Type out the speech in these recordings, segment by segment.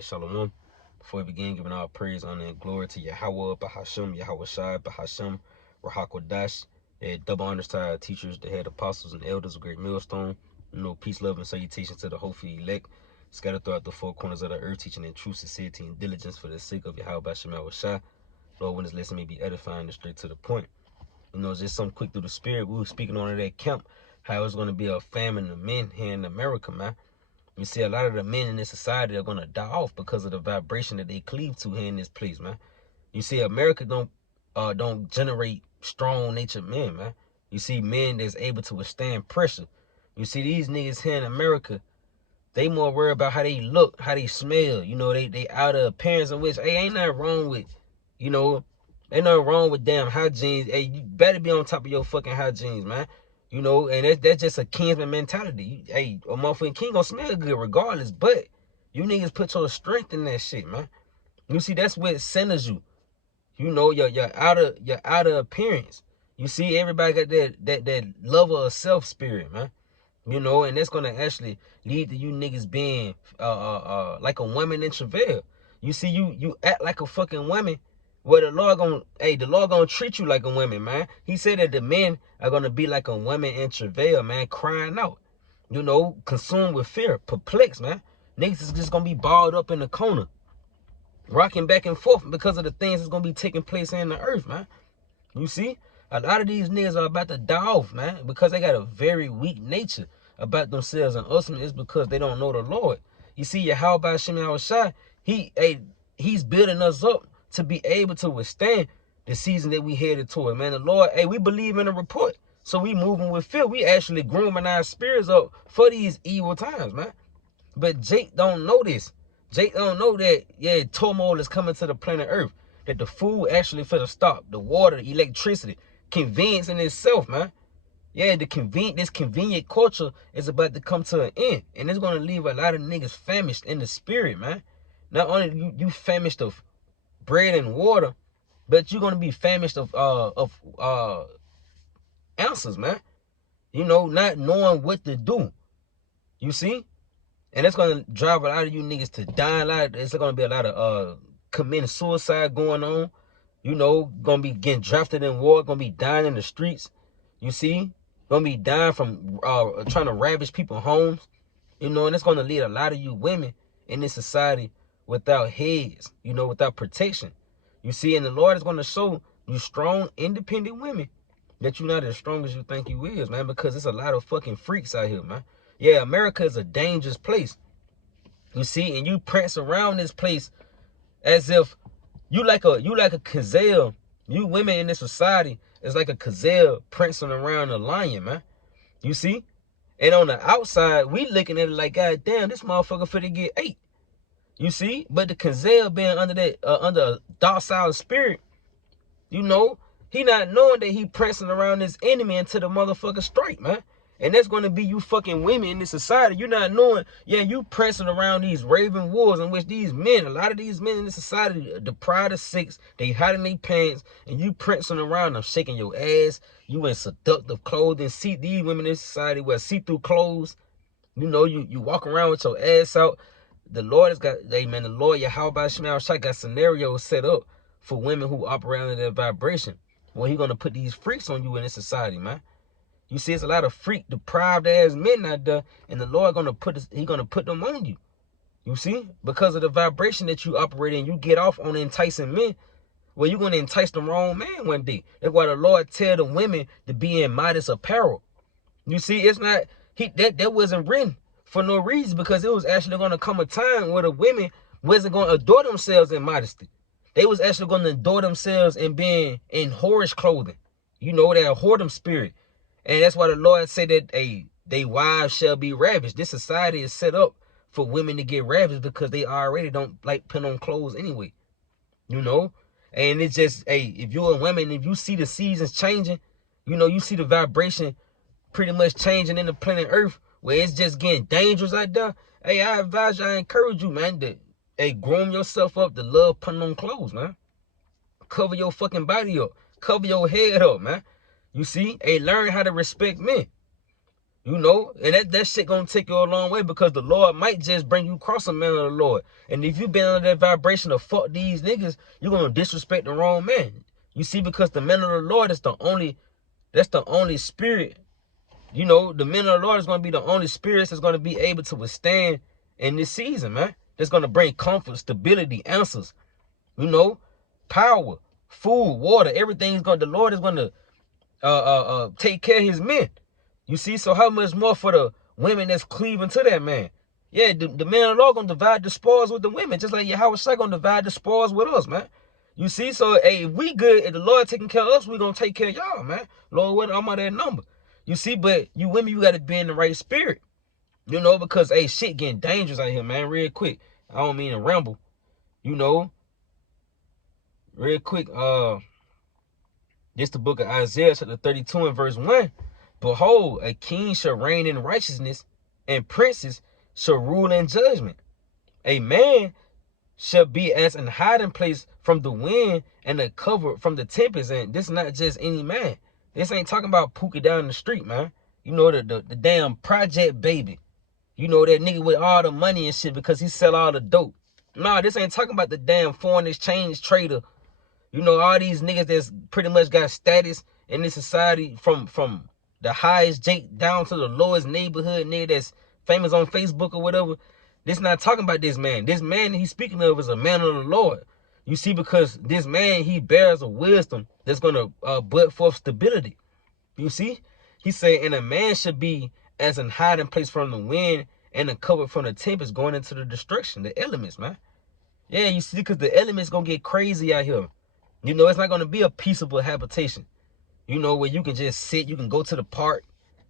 right, Shalom. Before we begin, giving all praise, honor, and glory to Yahweh, Bahasham, Yahweh Shai, Bahasham, Rahakwadash. Double honors to our teachers, the head apostles and elders of Great Millstone. Peace, love, and salutations to the hopeful elect, scattered throughout the four corners of the earth, teaching in true sincerity and diligence for the sake of Yahweh Bashem Yahweh Shai. Lord, when this lesson may be edifying and straight to the point. Just something quick through the spirit. We were speaking on that camp, how it's going to be a famine of men here in America, man. You see, a lot of the men in this society are gonna die off because of the vibration that they cleave to here in this place, man. You see, America don't generate strong natured men, man. You see, men that's able to withstand pressure. You see, these niggas here in America, they more worried about how they look, how they smell. They out of appearance, in which, hey, ain't nothing wrong with, you know, ain't nothing wrong with damn hygiene. Hey, you better be on top of your fucking hygiene, man. And that's just a kinsman mentality. Hey, a motherfucking king gonna smell good regardless, but you niggas put your strength in that shit, man. You see, that's what centers you. Your outer appearance. You see, everybody got that lover of self spirit, man. And that's gonna actually lead to you niggas being like a woman in travail. You see, you act like a fucking woman. Well, the Lord gonna treat you like a woman, man. He said that the men are gonna be like a woman in travail, man, crying out. Consumed with fear, perplexed, man. Niggas is just gonna be balled up in the corner, rocking back and forth because of the things that's gonna be taking place in the earth, man. You see, a lot of these niggas are about to die off, man, because they got a very weak nature about themselves, and ultimately it's because they don't know the Lord. You see, Yahweh Shem Yahushai, he's building us up to be able to withstand the season that we headed toward, man. The Lord, we believe in a report, so we moving with fear. We actually grooming our spirits up for these evil times, man. But Jake don't know this. Jake don't know that, turmoil is coming to the planet Earth. That the food actually for the stop. The water, the electricity. Convenience in itself, man. Yeah, this convenient culture is about to come to an end. And it's going to leave a lot of niggas famished in the spirit, man. Not only you famished of bread and water, but you're going to be famished of answers, man. Not knowing what to do. You see? And that's gonna drive a lot of you niggas to die. It's gonna be a lot of committing suicide going on. Gonna be getting drafted in war, gonna be dying in the streets. You see? Gonna be dying from trying to ravage people's homes. And it's gonna lead a lot of you women in this society without heads, without protection. You see, and the Lord is gonna show you strong, independent women that you're not as strong as you think you is, man, because there's a lot of fucking freaks out here, man. Yeah, America is a dangerous place. You see, and you prance around this place as if you like a gazelle. You women in this society is like a gazelle prancing around a lion, man. You see? And on the outside, we looking at it like, God damn, this motherfucker finna get ate. You see? But the gazelle being under a docile spirit, he not knowing that he prancing around his enemy until the motherfucker strike, man. And that's going to be you fucking women in this society. You're not knowing, you prancing around these raven wolves in which these men, a lot of these men in this society, the pride of six, they hiding their pants, and you prancing around them, shaking your ass. You in seductive clothing. See, these women in this society wear see-through clothes. You walk around with your ass out. The Lord has got, the Lord Yahweh Shema Shai got scenarios set up for women who operate under that vibration. Well, he going to put these freaks on you in this society, man. You see, it's a lot of freak, deprived ass men out there, and the Lord gonna put them on you. You see, because of the vibration that you operate in, you get off on enticing men. Well, you're gonna entice the wrong man one day. That's why the Lord tell the women to be in modest apparel. You see, it's not that wasn't written for no reason, because it was actually gonna come a time where the women wasn't gonna adore themselves in modesty. They was actually gonna adore themselves in being in whorish clothing. That whoredom spirit. And that's why the Lord said that they wives shall be ravished. This society is set up for women to get ravished because they already don't like put on clothes anyway. And it's just, if you're a woman, if you see the seasons changing, you see the vibration pretty much changing in the planet Earth, where it's just getting dangerous out there. I advise you, I encourage you, man, to groom yourself up to love putting on clothes, man. Cover your fucking body up. Cover your head up, man. You see? Learn how to respect men. You know, and that shit gonna take you a long way, because the Lord might just bring you across a man of the Lord. And if you been under that vibration of fuck these niggas, you're gonna disrespect the wrong man. You see, because the man of the Lord is that's the only spirit. You know, the men of the Lord is gonna be the only spirits that's gonna be able to withstand in this season, man. That's gonna bring comfort, stability, answers, you know, power, food, water, everything's gonna, the Lord is gonna take care of his men. You see, so how much more for the women that's cleaving to that man? Yeah, the men of the Lord gonna divide the spoils with the women, just like Yahweh Shai gonna divide the spoils with us, man. You see, so hey, if we good, if the Lord taking care of us, we gonna take care of y'all, man. Lord, what I'm on that number. You see, but you women, you gotta be in the right spirit. You know, because hey, shit getting dangerous out here, man. Real quick. I don't mean to ramble. You know, real quick, this the book of Isaiah, chapter 32 and verse 1. Behold, a king shall reign in righteousness, and princes shall rule in judgment. A man shall be as an hiding place from the wind and a cover from the tempest. And this is not just any man. This ain't talking about Pookie down the street, man. You know, the damn project baby. You know, that nigga with all the money and shit because he sell all the dope. Nah, this ain't talking about the damn foreign exchange trader. You know, all these niggas that's pretty much got status in this society, from the highest Jake down to the lowest neighborhood nigga that's famous on Facebook or whatever. This not talking about this man. This man he's speaking of is a man of the Lord. You see, because this man, he bears a wisdom that's going to bud forth stability. You see? He said, and a man should be as an hiding place from the wind and a cover from the tempest going into the destruction, the elements, man. Yeah, you see, because the elements going to get crazy out here. You know, it's not going to be a peaceable habitation. You know, where you can just sit, you can go to the park,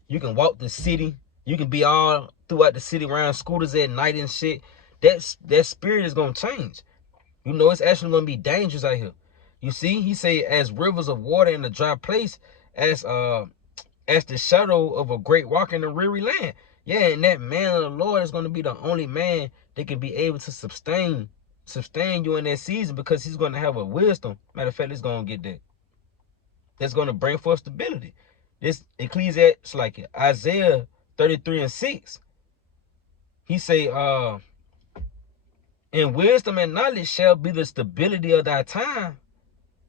you can walk the city, you can be all throughout the city around scooters at night and shit. That spirit is going to change. You know, it's actually going to be dangerous out here. You see, he say, as rivers of water in a dry place, as the shadow of a great rock in a weary land. Yeah, and that man of the Lord is going to be the only man that can be able to sustain you in that season, because he's going to have a wisdom. Matter of fact, it's going to get that. That's going to bring forth stability. This Ecclesiastes, like Isaiah 33 and 6. He say, and wisdom and knowledge shall be the stability of thy time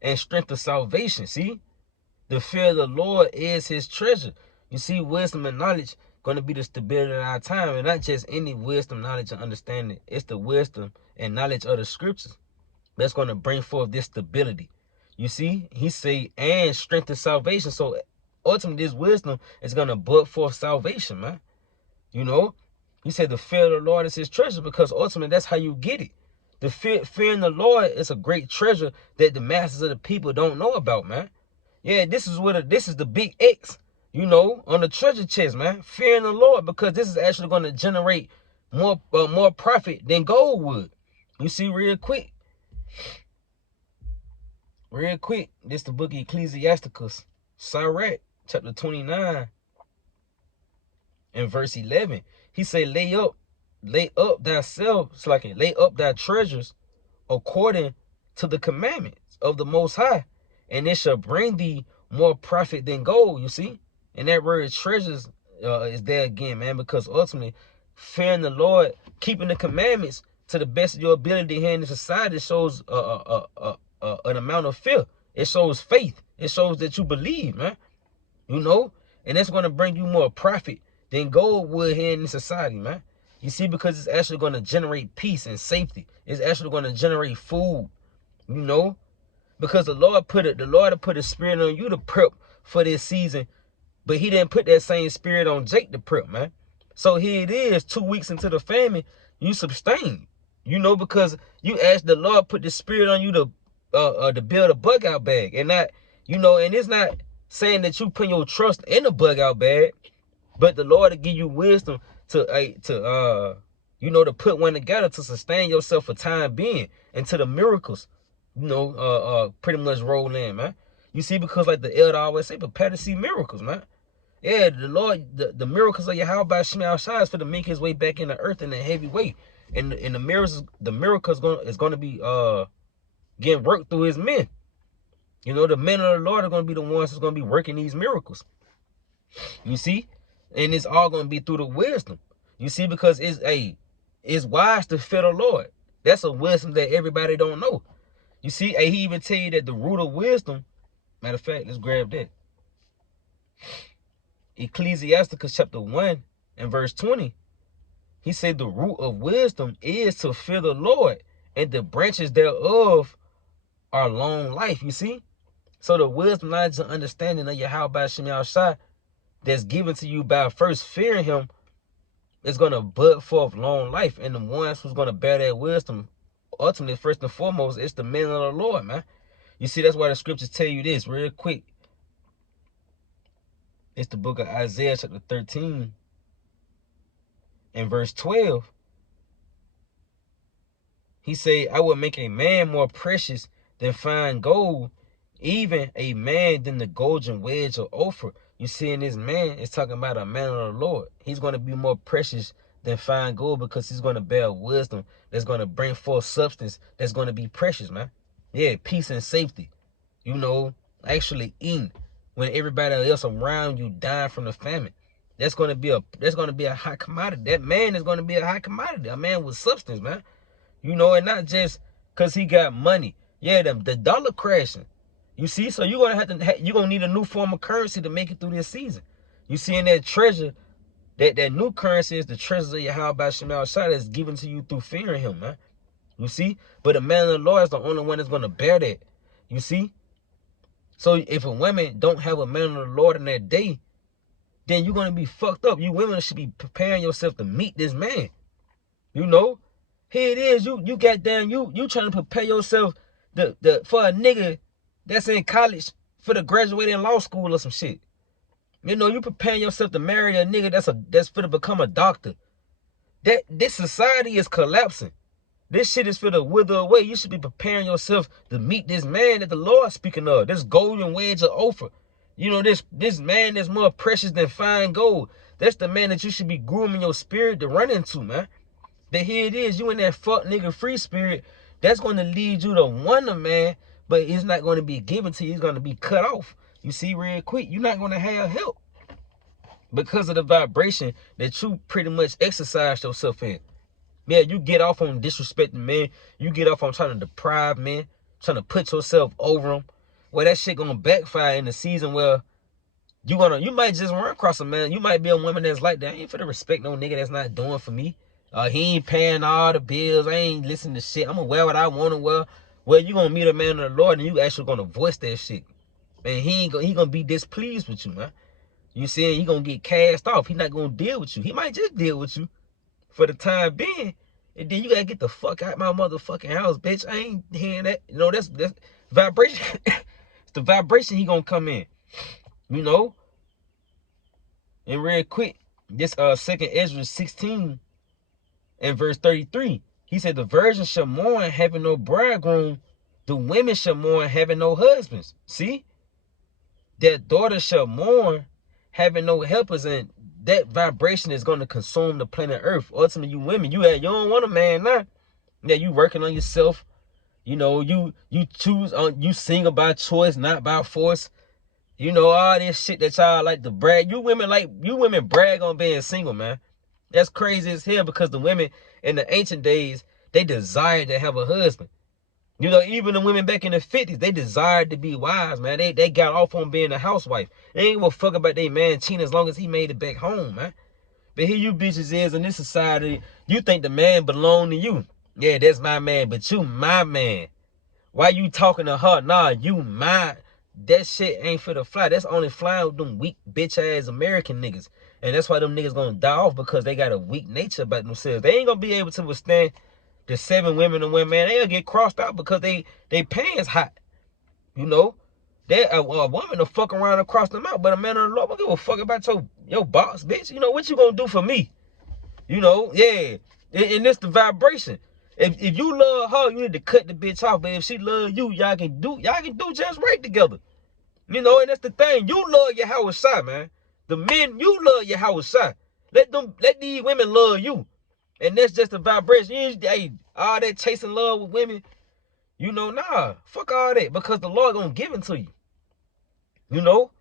and strength of salvation. See? The fear of the Lord is his treasure. You see, wisdom and knowledge going to be the stability of our time. And not just any wisdom, knowledge, and understanding. It's the wisdom and knowledge of the scriptures that's going to bring forth this stability. You see, he say, and strength of salvation. So ultimately, this wisdom is going to bud forth salvation, man. You know, he said the fear of the Lord is his treasure, because ultimately that's how you get it. The fear in the Lord is a great treasure that the masses of the people don't know about, man. Yeah, this is the big X, you know, on the treasure chest, man. Fearing the Lord, because this is actually going to generate more profit than gold would. You see, real quick. This the book of Ecclesiasticus, Sirach, chapter 29, and verse 11. He say, lay up thyself, lay up thy treasures according to the commandments of the Most High, and it shall bring thee more profit than gold. You see, and that word treasures is there again, man, because ultimately fearing the Lord, keeping the commandments to the best of your ability here in the society shows an amount of fear. It shows faith. It shows that you believe, man. You know, and that's going to bring you more profit than gold would here in the society, man. You see, because it's actually going to generate peace and safety. It's actually going to generate food, you know, because the Lord put a spirit on you to prep for this season, but he didn't put that same spirit on Jake to prep, man. So here it is, 2 weeks into the famine, you sustain, you know, because you asked the Lord put the spirit on you to build a bug out bag, and not, you know, and it's not saying that you put your trust in a bug out bag, but the Lord will give you wisdom to you know, to put one together to sustain yourself for time being until the miracles, you know, pretty much roll in, man. You see, because like the elder always say, prepare to see miracles, man. Yeah, the Lord, the miracles of Yahweh by Shemel Shai is for to make his way back in the earth in a heavy way. And the miracles is gonna be getting worked through his men. You know, the men of the Lord are gonna be the ones that's gonna be working these miracles. You see? And it's all gonna be through the wisdom. You see, because it's wise to fear the Lord. That's a wisdom that everybody don't know. You see, he even tell you that the root of wisdom, matter of fact, let's grab that. Ecclesiasticus chapter 1 and verse 20. He said the root of wisdom is to fear the Lord, and the branches thereof are long life. You see? So the wisdom, knowledge, and understanding of Yahweh Shem Yahushua that's given to you by first fearing him is going to bud forth long life. And the ones who's going to bear that wisdom, ultimately, first and foremost, it's the men of the Lord, man. You see, that's why the scriptures tell you this real quick. It's the book of Isaiah chapter 13 and verse 12. He said, I will make a man more precious than fine gold, even a man than the golden wedge of Ophir. You see, in this man, it's talking about a man of the Lord. He's going to be more precious than fine gold because he's going to bear wisdom that's going to bring forth substance that's going to be precious, man. Yeah, peace and safety. You know, actually eating when everybody else around you dying from the famine. That's going to be a high commodity. That man is going to be a high commodity. A man with substance, man. You know, and not just because he got money. Yeah, the dollar crashing. You see, so you're gonna need a new form of currency to make it through this season. You see, in that treasure, that new currency is the treasures of Yahweh Shemal Shah that's given to you through fearing him, man. You see? But the man of the Lord is the only one that's gonna bear that. You see? So if a woman don't have a man of the Lord in that day, then you're gonna be fucked up. You women should be preparing yourself to meet this man. You know? Here it is, you goddamn, you trying to prepare yourself for a nigga that's in college for the graduating law school or some shit. You know, you preparing yourself to marry a nigga that's for to become a doctor. This society is collapsing. This shit is for the wither away. You should be preparing yourself to meet this man that the Lord speaking of. This golden wedge of Ophir. You know, this man that's more precious than fine gold. That's the man that you should be grooming your spirit to run into, man. But here it is, you in that fuck nigga free spirit, that's going to lead you to wonder, man, but it's not going to be given to you. It's going to be cut off. You see, real quick, you're not going to have help because of the vibration that you pretty much exercise yourself in. Yeah, you get off on disrespecting men. You get off on trying to deprive men, trying to put yourself over them. Well, that shit going to backfire in the season where you might just run across a man. You might be a woman that's like that. I ain't finna respect no nigga that's not doing for me. He ain't paying all the bills. I ain't listening to shit. I'm gonna wear what I want to wear. Well, you gonna meet a man of the Lord and you actually gonna voice that shit. Man, he gonna be displeased with you, man. You saying he gonna get cast off. He not gonna deal with you. He might just deal with you for the time being. And then you gotta get the fuck out my motherfucking house, bitch. I ain't hearing that. You know, that's vibration. It's the vibration he gonna come in. You know? And real quick, this second Ezra 16 and verse 33. He said, the virgin shall mourn having no bridegroom, the women shall mourn having no husbands. See? Their daughters shall mourn having no helpers, and that vibration is going to consume the planet Earth. Ultimately, you women, you don't want a man now. Yeah, you working on yourself. You know, you choose you single by choice, not by force. You know, all this shit that y'all like to brag. You women brag on being single, man. That's crazy as hell because the women in the ancient days, they desired to have a husband. You know, even the women back in the 50s, they desired to be wives, man. They got off on being a housewife. They ain't gonna fuck about their man cheating as long as he made it back home, man. But here you bitches is in this society, you think the man belong to you. Yeah, that's my man, but you my man. Why you talking to her? Nah, you my. That shit ain't for the fly. That's only flying with them weak bitch ass American niggas. And that's why them niggas gonna die off, because they got a weak nature about themselves. They ain't gonna be able to withstand the 7 women and 1 man. They'll get crossed out because they pants hot. You know? A woman will fuck around and cross them out, but a man on the Lord don't give a fuck about your boss, bitch. You know, what you gonna do for me? You know, yeah. And it's the vibration. If you love her, you need to cut the bitch off. But if she love you, y'all can do just right together. You know, and that's the thing. You love your house shot, man. The men, you love your house shot. Let these women love you. And that's just the vibration. Hey, all that chasing love with women, you know, nah. Fuck all that. Because the Lord gonna give it to you. You know?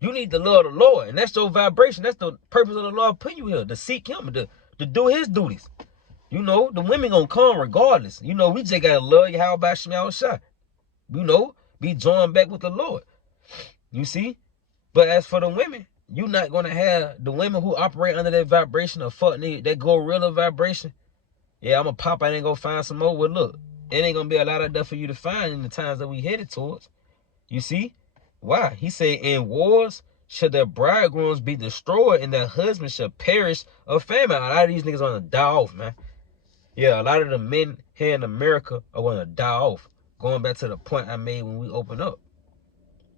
You need to love the Lord, and that's your vibration. That's the purpose of the Lord putting you here, to seek him, to do his duties. You know, the women gonna come regardless. You know, we just gotta love you. How about Shemel Shah? You know, be joined back with the Lord. You see? But as for the women, you're not gonna have the women who operate under that vibration of fuck nigga, that gorilla vibration. Yeah, I'm gonna pop out and go find some more. Well, look, it ain't gonna be a lot of that for you to find in the times that we headed towards. You see? Why? He said, in wars shall their bridegrooms be destroyed and their husbands shall perish of famine. A lot of these niggas gonna die off, man. Yeah, a lot of the men here in America are gonna die off. Going back to the point I made when we opened up.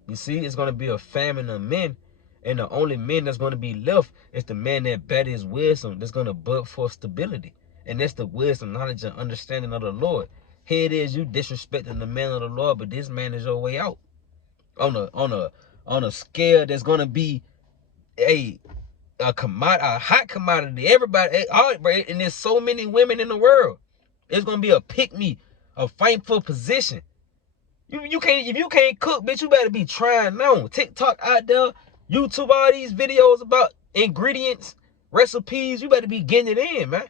You see, it's gonna be a famine of men. And the only men that's gonna be left is the man that better his wisdom, that's gonna bud for stability. And that's the wisdom, knowledge, and understanding of the Lord. Here it is, you disrespecting the man of the Lord, but this man is your way out. On a scale that's gonna be a hot commodity. Everybody, and there's so many women in the world. It's gonna be a pick me, a fight for position. You can't, if you can't cook, bitch, you better be trying now. TikTok out there, YouTube, all these videos about ingredients, recipes. You better be getting it in, man.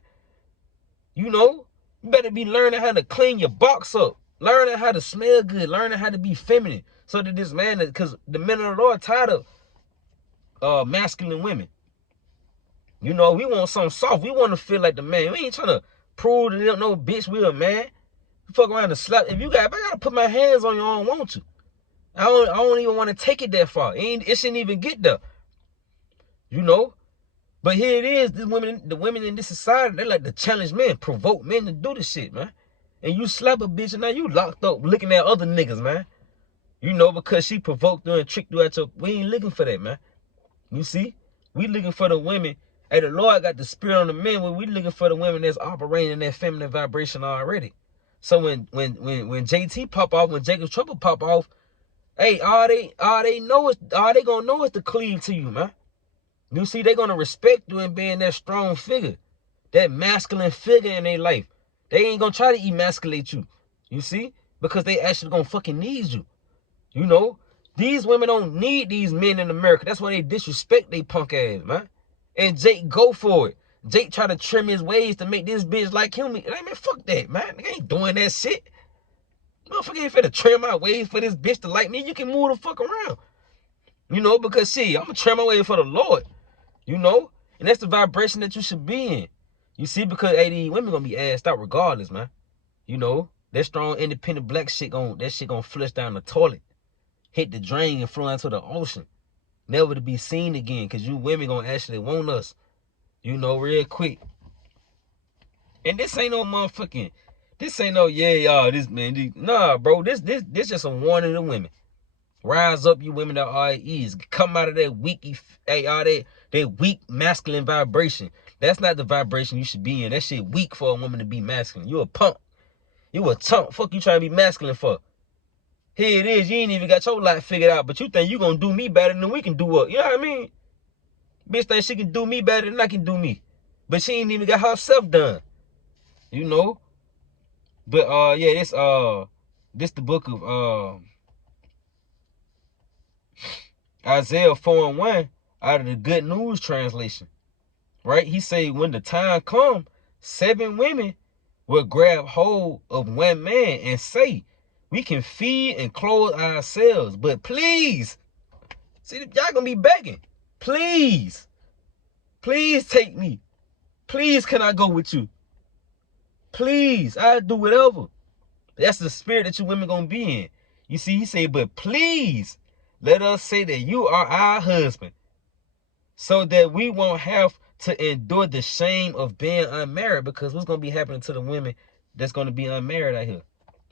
You know, you better be learning how to clean your box up, learning how to smell good, learning how to be feminine, so that this man, because the men of the Lord tired of masculine women. You know, we want something soft. We want to feel like the man. We ain't trying to prove to them no bitch we a man. Fuck around and slap. If I gotta put my hands on you, I don't want to. I don't even want to take it that far. It shouldn't even get there. You know? But here it is, the women in this society, they like to challenge men, provoke men to do this shit, man. And you slap a bitch and now you locked up looking at other niggas, man. You know, because she provoked you and tricked you at your... We ain't looking for that, man. You see? We looking for the women. Hey, the Lord got the spirit on the men, when we looking for the women that's operating in that feminine vibration already. So when JT pop off, when Jacob's Trouble pop off, hey, all they gonna know is to cleave to you, man. You see, they gonna respect you and being that strong figure, that masculine figure in their life. They ain't gonna try to emasculate you. You see? Because they actually gonna fucking need you. You know? These women don't need these men in America. That's why they disrespect they punk ass, man. And Jake go for it. Jake try to trim his ways to make this bitch like him. Like, man, fuck that, man. They ain't doing that shit. Motherfucker ain't finna trim my ways for this bitch to like me. You can move the fuck around. You know, because see, I'm gonna trim my ways for the Lord. You know? And that's the vibration that you should be in. You see, because these women gonna be assed out regardless, man. You know? That strong, independent black shit gonna flush down the toilet. Hit the drain and flow into the ocean. Never to be seen again, because you women gonna actually want us. You know, real quick. And this ain't no motherfucking, this ain't no, yeah, y'all, this man, nah, bro, this just a warning to women. Rise up, you women that are ease. Come out of that weak, that weak masculine vibration. That's not the vibration you should be in. That shit weak for a woman to be masculine. You a punk. You a chump. Fuck you trying to be masculine for? Here it is. You ain't even got your life figured out, but you think you gonna do me better than we can do what? You know what I mean? Bitch think she can do me better than I can do me. But she ain't even got herself done. You know? But yeah, this the book of Isaiah 4:1 out of the Good News translation. Right? He say, when the time come, 7 women will grab hold of one man and say, we can feed and clothe ourselves, but please, see, y'all gonna be begging, please take me. Please, can I go with you? Please, I'll do whatever. That's the spirit that you women gonna be in. You see, he say, but please, let us say that you are our husband, so that we won't have to endure the shame of being unmarried. Because what's gonna be happening to the women that's gonna be unmarried out here?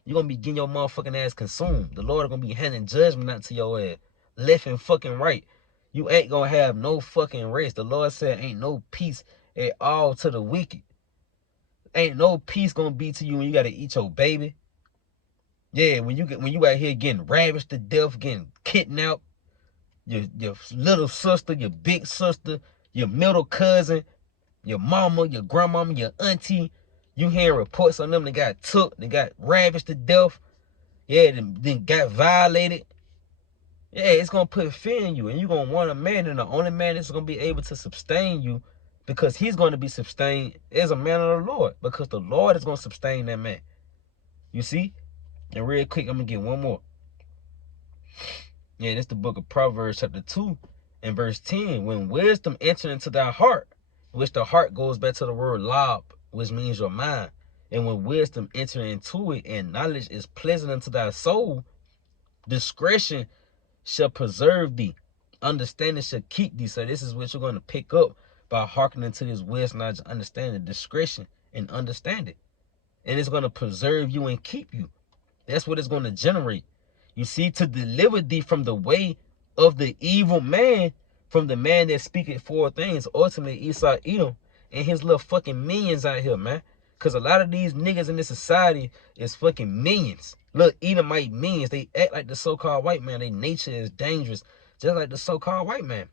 You're gonna be getting your motherfucking ass consumed. The Lord gonna be handing judgment out to your ass, left and fucking right. You ain't gonna have no fucking rest. The Lord said ain't no peace at all to the wicked. Ain't no peace gonna be to you when you gotta eat your baby. Yeah, when you out here getting ravished to death, getting kidnapped, your little sister, your big sister, your middle cousin, your mama, your grandmama, your auntie, you hearing reports on them that got took, they got ravished to death, yeah, then got violated. Yeah, it's gonna put fear in you, and you're gonna want a man, and the only man that's gonna be able to sustain you, because he's gonna be sustained, is a man of the Lord, because the Lord is gonna sustain that man. You see? And real quick, I'm gonna get one more. Yeah, this the book of Proverbs, chapter 2, and verse 10. When wisdom entered into thy heart, which the heart goes back to the word lob, which means your mind. And when wisdom enter into it, and knowledge is pleasant unto thy soul, discretion shall preserve thee. Understanding shall keep thee. So this is what you're going to pick up by hearkening to this wisdom, knowledge, understanding, discretion, and understanding. And it's going to preserve you and keep you. That's what it's going to generate. You see, to deliver thee from the way of the evil man, from the man that speaketh four things, ultimately Esau, Edom, and his little fucking minions out here, man. Because a lot of these niggas in this society is fucking minions. Look, Edomite minions. They act like the so-called white man. Their nature is dangerous, just like the so-called white man.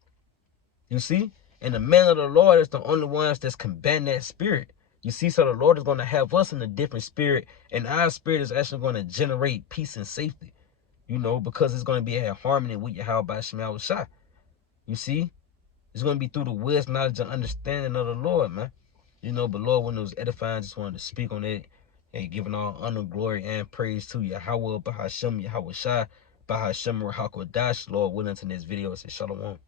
You see? And the man of the Lord is the only ones that's combating that spirit. You see, so the Lord is going to have us in a different spirit, and our spirit is actually going to generate peace and safety, you know, because it's going to be in harmony with Yahweh Shema Shai. You see? It's going to be through the wisdom, knowledge, and understanding of the Lord, man. You know, but Lord, when it was edifying, I just wanted to speak on it, and giving all honor, glory, and praise to Yahweh, Bahashem, Yahweh Shai, Bahashem, Rahakodash, Lord, willing to this video. I say, Shalom.